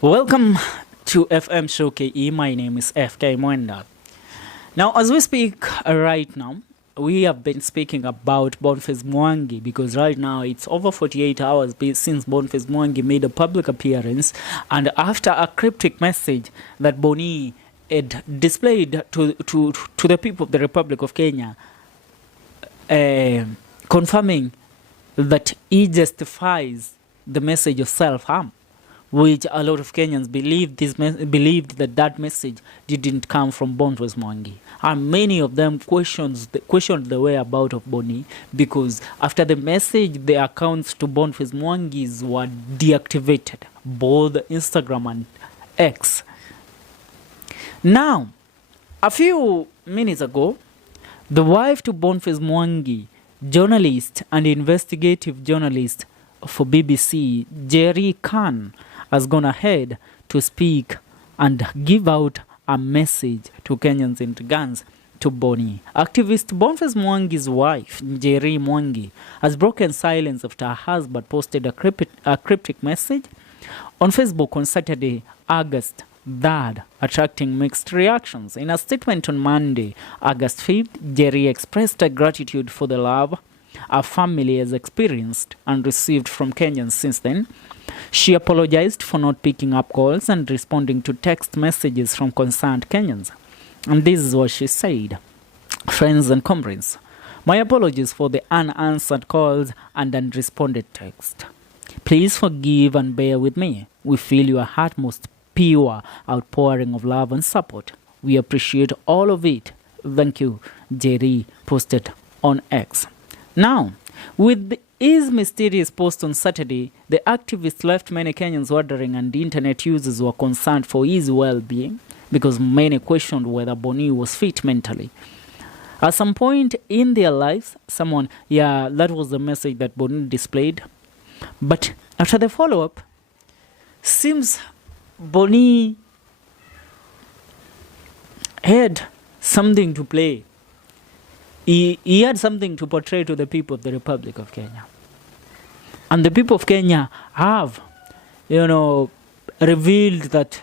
Welcome to FM Show KE. My name is FK Mwenda. Now, as we speak right now, we have been speaking about Boniface Mwangi because right now it's over 48 hours since Boniface Mwangi made a public appearance, and after a cryptic message that Boni had displayed to the people of the Republic of Kenya, confirming that he justifies the message of self-harm, which a lot of Kenyans believed that message didn't come from Boniface Mwangi. And many of them questioned the whereabouts of Boni, because after the message, the accounts to Boniface Mwangi's were deactivated, both Instagram and X. Now, a few minutes ago, the wife to Boniface Mwangi, journalist and investigative journalist for BBC, Jerry Khan, has gone ahead to speak and give out a message to Kenyans in regards to Boni. Activist Boniface Mwangi's wife, Jerry Mwangi, has broken silence after her husband posted a cryptic message on Facebook on Saturday, August 3rd, attracting mixed reactions. In a statement on Monday, August 5th, Jerry expressed her gratitude for the love our family has experienced and received from Kenyans since then. She apologized for not picking up calls and responding to text messages from concerned Kenyans. And this is what she said. Friends and comrades, my apologies for the unanswered calls and unresponded text. Please forgive and bear with me. We feel your utmost pure outpouring of love and support. We appreciate all of it. Thank you, Jerry posted on X. Now, with his mysterious post on Saturday, the activist left many Kenyans wondering, and the internet users were concerned for his well-being because many questioned whether Boni was fit mentally. At some point in their lives, that was the message that Boni displayed. But after the follow-up, seems Boni had something to play. He had something to portray to the people of the Republic of Kenya. And the people of Kenya have, revealed that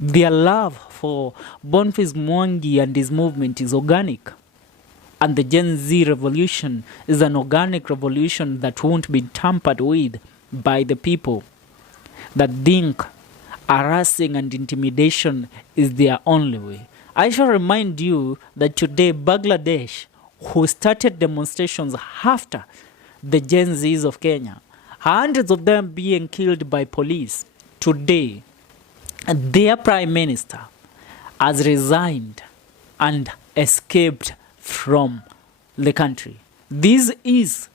their love for Boniface Mwangi and his movement is organic. And the Gen Z revolution is an organic revolution that won't be tampered with by the people that think harassing and intimidation is their only way. I shall remind you that today Bangladesh, who started demonstrations after the Gen Zs of Kenya, hundreds of them being killed by police, today their prime minister has resigned and escaped from the country. This is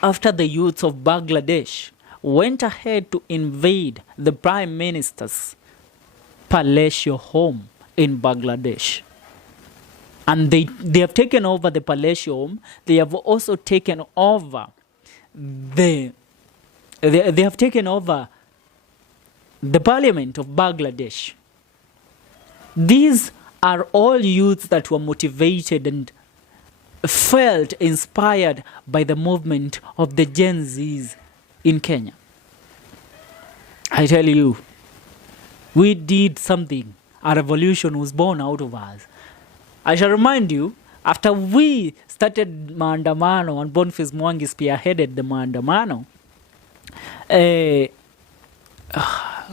after the youth of Bangladesh went ahead to invade the prime minister's palatial home in Bangladesh. And they have taken over the palatial home. They have also taken over they have taken over the parliament of Bangladesh. These are all youths that were motivated and felt inspired by the movement of the Gen Zs in Kenya. I tell you, we did something. A revolution was born out of us. I shall remind you, after we started maandamano and Boniface Mwangi spearheaded the maandamano,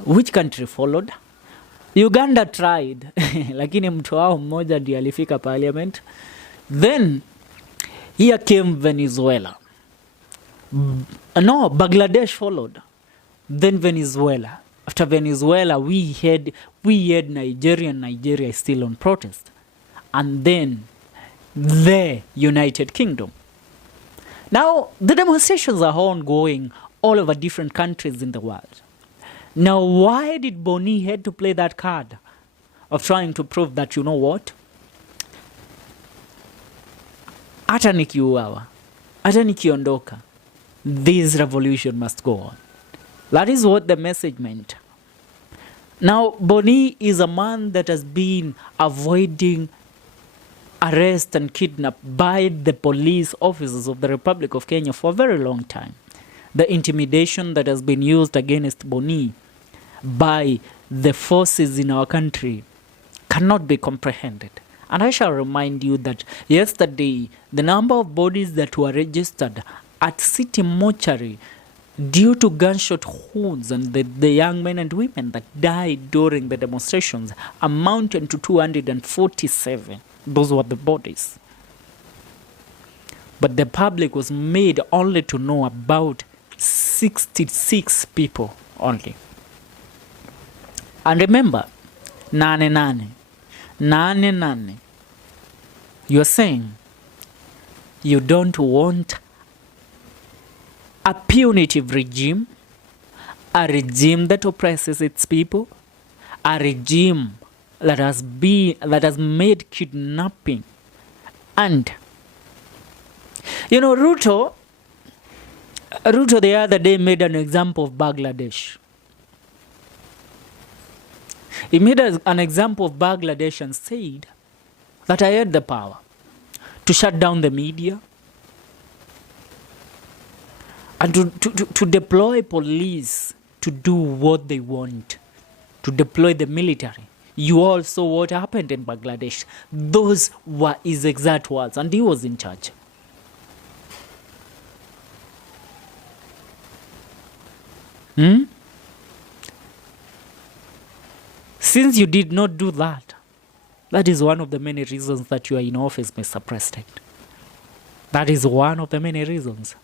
which country followed? Uganda tried, lakini mtu wao mmoja ndiye alifika parliament. Then here came Venezuela. No, Bangladesh followed. Then Venezuela. After Venezuela, we had Nigeria, and Nigeria is still on protest. And then the United Kingdom. Now, the demonstrations are ongoing all over different countries in the world. Now, why did Boni had to play that card of trying to prove that, you know what? Hata nikiuawa, hata nikiondoka, this revolution must go on. That is what the message meant. Now, Boni is a man that has been avoiding arrest and kidnap by the police officers of the Republic of Kenya for a very long time. The intimidation that has been used against Boni by the forces in our country cannot be comprehended. And I shall remind you that yesterday, the number of bodies that were registered at City Mortuary due to gunshot wounds and the young men and women that died during the demonstrations amounted to 247. Those were the bodies. But the public was made only to know about 66 people only. And remember, nane. You're saying you don't want a punitive regime, a regime that oppresses its people, a regime that has made kidnapping. And Ruto the other day made an example of Bangladesh. He made an example of Bangladesh and said that I had the power to shut down the media and to deploy police to do what they want, to deploy the military. You all saw what happened in Bangladesh. Those were his exact words, and he was in charge. Since you did not do that, that is one of the many reasons that you are in office, Mr. President. That is one of the many reasons.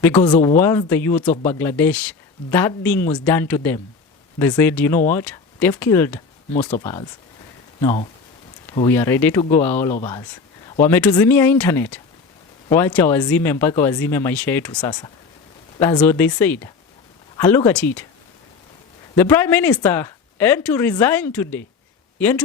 Because once the youth of Bangladesh, that thing was done to them, they said, you know what? They've killed most of us. No, we are ready to go, all of us. Wametuzimia internet. Wacha wazime mpaka wazime maisha yetu sasa. That's what they said. And look at it. The Prime Minister had to resign today. She had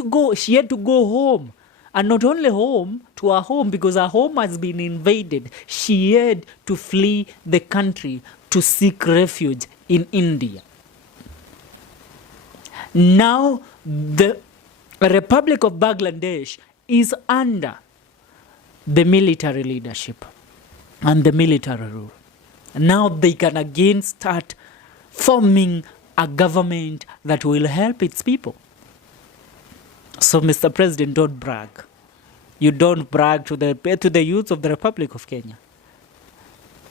to go home. And not only home, to her home, because her home has been invaded. She had to flee the country to seek refuge in India. Now, the Republic of Bangladesh is under the military leadership and the military rule. Now they can again start forming a government that will help its people. So, Mr. President, don't brag. You don't brag to the youth of the Republic of Kenya.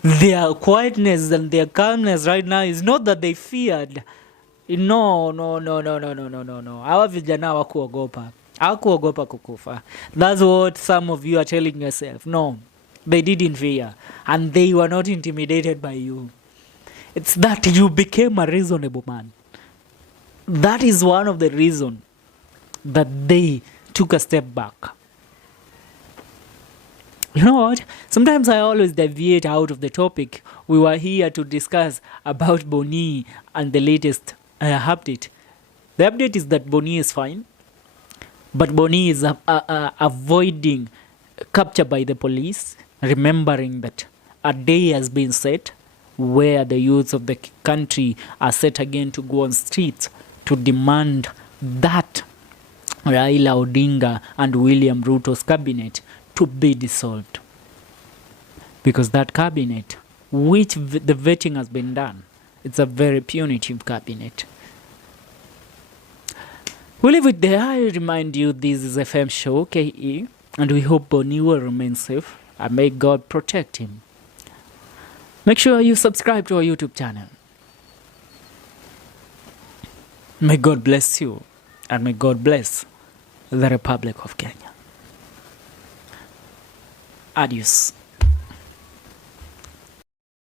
Their quietness and their calmness right now is not that they feared. No. Hawa vijana hawakuogopa kukufa. That's what some of you are telling yourself. No, they didn't fear. And they were not intimidated by you. It's that you became a reasonable man. That is one of the reasons that they took a step back. You know what? Sometimes I always deviate out of the topic. We were here to discuss about Boni and the latest update. The update is that Boni is fine, but Boni is avoiding capture by the police, remembering that a day has been set where the youths of the country are set again to go on streets to demand that Raila Odinga and William Ruto's cabinet to be dissolved. Because that cabinet, which the vetting has been done, it's a very punitive cabinet. We leave it there. I remind you, this is FM show, KE, and we hope Boni will remain safe, and may God protect him. Make sure you subscribe to our YouTube channel. May God bless you, and may God bless the Republic of Kenya. Adios.